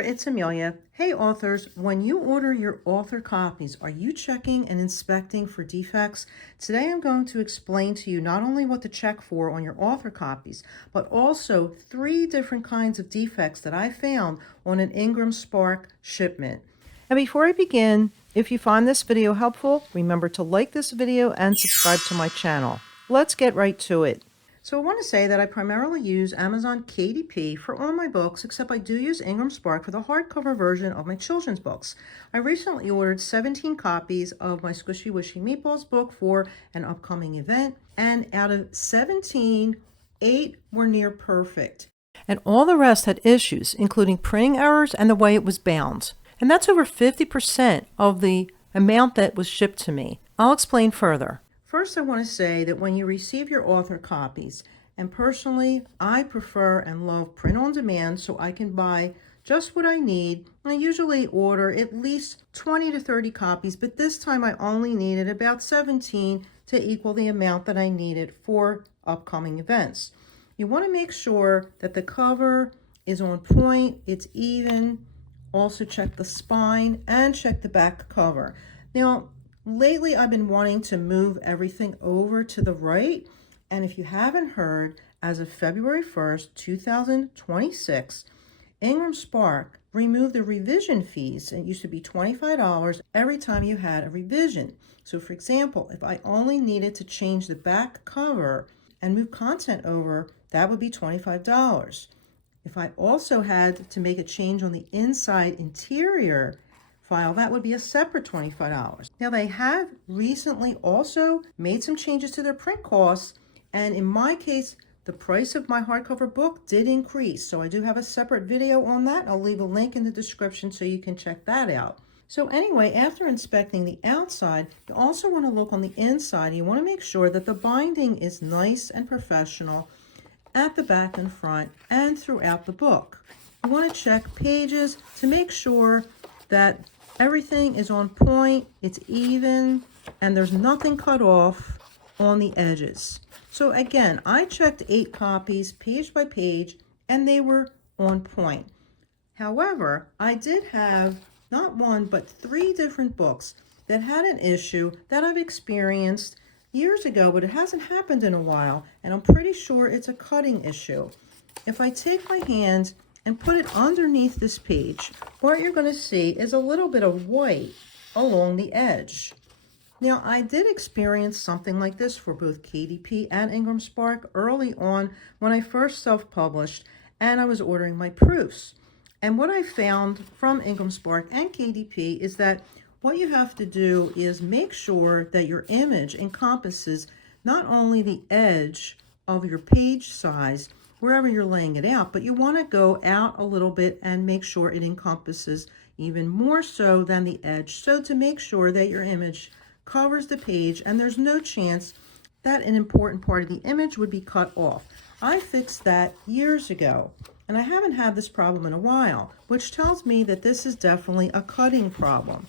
there, it's Amelia. Hey authors, when you order your author copies, are you checking and inspecting for defects? Today I'm going to explain to you not only what to check for on your author copies, but also 3 different kinds of defects that I found on an Ingramspark shipment. And before I begin, if you find this video helpful, remember to like this video and subscribe to my channel. Let's get right to it. So I want to say that I primarily use Amazon KDP for all my books, except I do use Ingramspark for the hardcover version of my children's books. I recently ordered 17 copies of my Squishy Wishy Meatballs book for an upcoming event, and out of 17, 8 were near perfect. And all the rest had issues, including printing errors and the way it was bound. And that's over 50% of the amount that was shipped to me. I'll explain further. First, I want to say that when you receive your author copies, and personally, I prefer and love print on demand so I can buy just what I need. I usually order at least 20 to 30 copies, but this time I only needed about 17 to equal the amount that I needed for upcoming events. You want to make sure that the cover is on point, it's even. Also check the spine and check the back cover. Now, lately, I've been wanting to move everything over to the right, and if you haven't heard, as of February 1st, 2026, Ingramspark removed the revision fees. It used to be $25 every time you had a revision. So for example, if I only needed to change the back cover and move content over, that would be $25. If I also had to make a change on the inside interior file, that would be a separate $25. Now they have recently also made some changes to their print costs, and in my case the price of my hardcover book did increase, so I do have a separate video on that. I'll leave a link in the description so you can check that out. So anyway, after inspecting the outside, you also want to look on the inside. You want to make sure that the binding is nice and professional at the back and front and throughout the book. You want to check pages to make sure that everything is on point, it's even, and there's nothing cut off on the edges. So again, I checked 8 copies page by page and they were on point. However, I did have not 1 but 3 different books that had an issue that I've experienced years ago, but it hasn't happened in a while, and I'm pretty sure it's a cutting issue. If I take my hand and put it underneath this page, what you're going to see is a little bit of white along the edge. Now, I did experience something like this for both KDP and Ingramspark early on when I first self-published and I was ordering my proofs. And what I found from Ingramspark and KDP is that what you have to do is make sure that your image encompasses not only the edge of your page size, wherever you're laying it out, but you want to go out a little bit and make sure it encompasses even more so than the edge, so to make sure that your image covers the page and there's no chance that an important part of the image would be cut off. I fixed that years ago, and I haven't had this problem in a while, which tells me that this is definitely a cutting problem.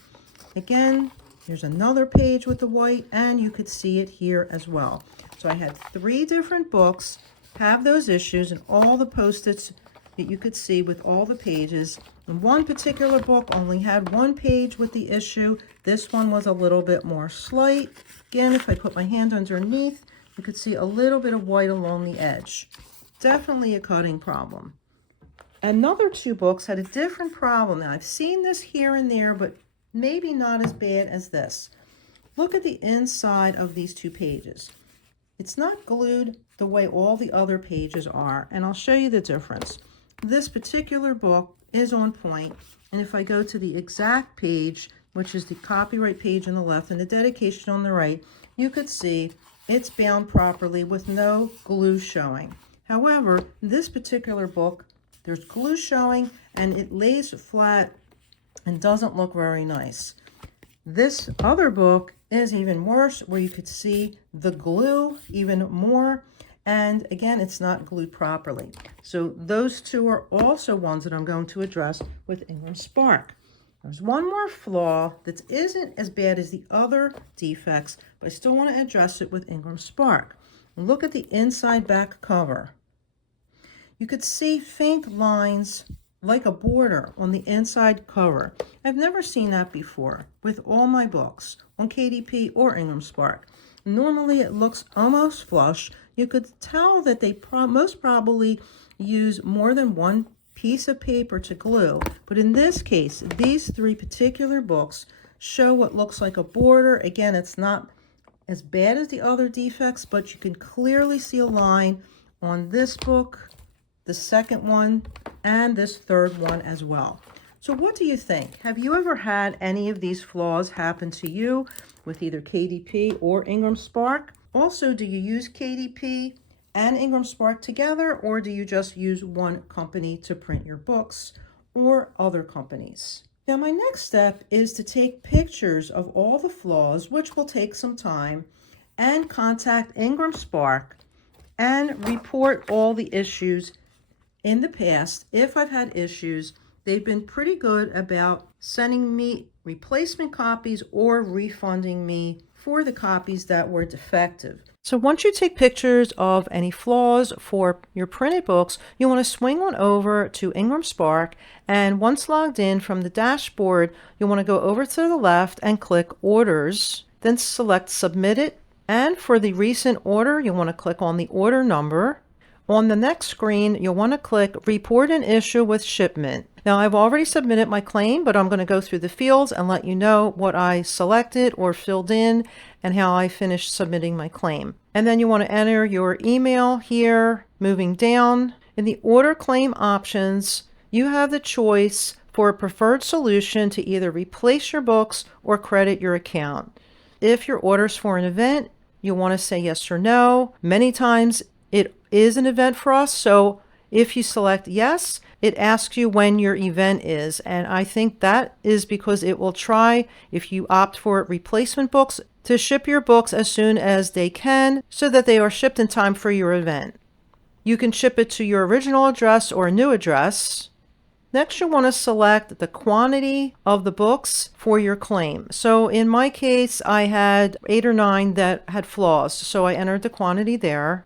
Again, here's another page with the white, and you could see it here as well. So I had 3 different books have those issues, and all the post-its that you could see with all the pages. And one particular book only had 1 page with the issue. This one was a little bit more slight. Again, if I put my hand underneath, you could see a little bit of white along the edge. Definitely a cutting problem. Another 2 books had a different problem. Now, I've seen this here and there, but maybe not as bad as this. Look at the inside of these 2 pages. It's not glued the way all the other pages are, and I'll show you the difference. This particular book is on point, and if I go to the exact page, which is the copyright page on the left and the dedication on the right, you could see it's bound properly with no glue showing. However, this particular book, there's glue showing and it lays flat and doesn't look very nice. This other book is even worse, where you could see the glue even more, and again, it's not glued properly. So those 2 are also ones that I'm going to address with Ingramspark. There's one more flaw that isn't as bad as the other defects, but I still want to address it with Ingramspark. Look at the inside back cover. You could see faint lines like a border on the inside cover. I've never seen that before with all my books on KDP or Ingramspark. Normally it looks almost flush. You could tell that they most probably use more than one piece of paper to glue, but in this case, these three particular books show what looks like a border. Again, it's not as bad as the other defects, but you can clearly see a line on this book, the second one, and this third one as well. So what do you think? Have you ever had any of these flaws happen to you with either KDP or Ingramspark? Also, do you use KDP and Ingramspark together, or do you just use one company to print your books, or other companies? Now, my next step is to take pictures of all the flaws, which will take some time, and contact Ingramspark and report all the issues in the past. If I've had issues, they've been pretty good about sending me replacement copies or refunding me for the copies that were defective. So once you take pictures of any flaws for your printed books, you want to swing on over to Ingramspark, and once logged in from the dashboard, you want to go over to the left and click Orders, then select Submit It, and for the recent order, you want to click on the order number. On the next screen, you'll want to click Report an Issue with Shipment. Now, I've already submitted my claim, but I'm going to go through the fields and let you know what I selected or filled in and how I finished submitting my claim. And then you want to enter your email here. Moving down, in the order claim options, you have the choice for a preferred solution to either replace your books or credit your account. If your order's for an event, you want to say yes or no. Many times it is an event for us, so if you select yes, it asks you when your event is, and I think that is because it will try, if you opt for replacement books, to ship your books as soon as they can so that they are shipped in time for your event. You can ship it to your original address or a new address. Next, you want to select the quantity of the books for your claim. So in my case, I had 8 or 9 that had flaws, so I entered the quantity there.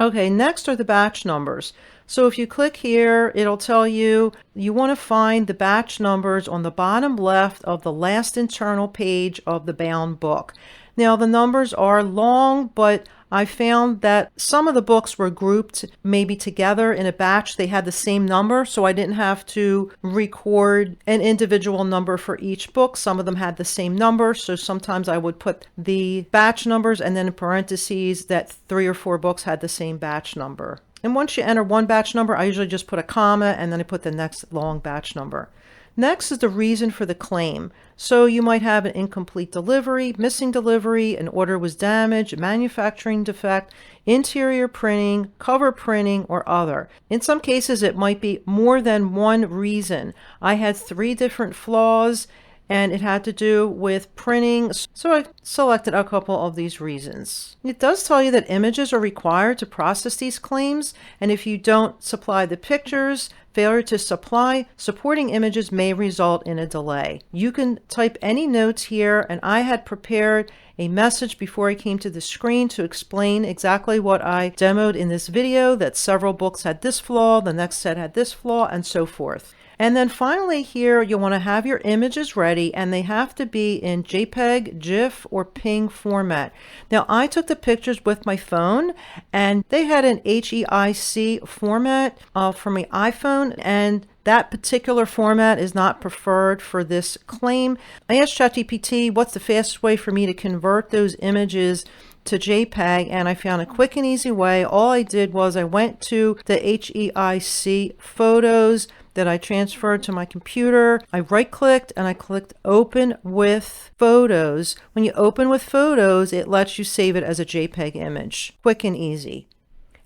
Okay, next are the batch numbers. So if you click here, it'll tell you want to find the batch numbers on the bottom left of the last internal page of the bound book. Now, the numbers are long, but I found that some of the books were grouped maybe together in a batch. They had the same number, so I didn't have to record an individual number for each book. Some of them had the same number, so sometimes I would put the batch numbers and then in parentheses that 3 or 4 books had the same batch number. And once you enter one batch number, I usually just put a comma and then I put the next long batch number. Next is the reason for the claim. So you might have an incomplete delivery, missing delivery, an order was damaged, manufacturing defect, interior printing, cover printing, or other. In some cases, it might be more than one reason. I had 3 different flaws, and it had to do with printing, so I selected a couple of these reasons. It does tell you that images are required to process these claims, and if you don't supply the pictures, failure to supply supporting images may result in a delay. You can type any notes here, and I had prepared a message before I came to the screen to explain exactly what I demoed in this video, that several books had this flaw, the next set had this flaw, and so forth. And then finally here, you'll want to have your images ready, and they have to be in JPEG, GIF, or PNG format. Now, I took the pictures with my phone, and they had an HEIC format for my iPhone, and that particular format is not preferred for this claim. I asked ChatGPT, what's the fastest way for me to convert those images to JPEG, and I found a quick and easy way. All I did was I went to the HEIC photos that I transferred to my computer. I right-clicked and I clicked Open with Photos. When you open with Photos, it lets you save it as a JPEG image. Quick and easy.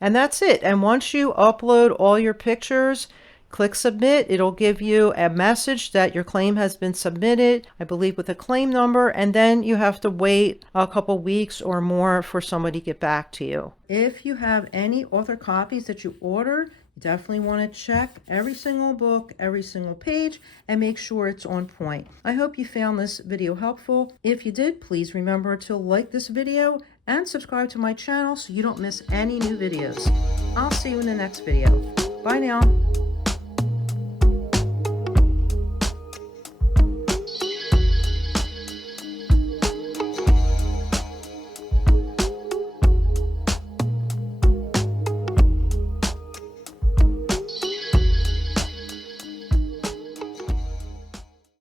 And that's it. And once you upload all your pictures, click Submit. It'll give you a message that your claim has been submitted, I believe with a claim number, and then you have to wait a couple weeks or more for somebody to get back to you. If you have any author copies that you ordered, definitely want to check every single book, every single page, and make sure it's on point. I hope you found this video helpful. If you did, please remember to like this video and subscribe to my channel so you don't miss any new videos. I'll see you in the next video. Bye now.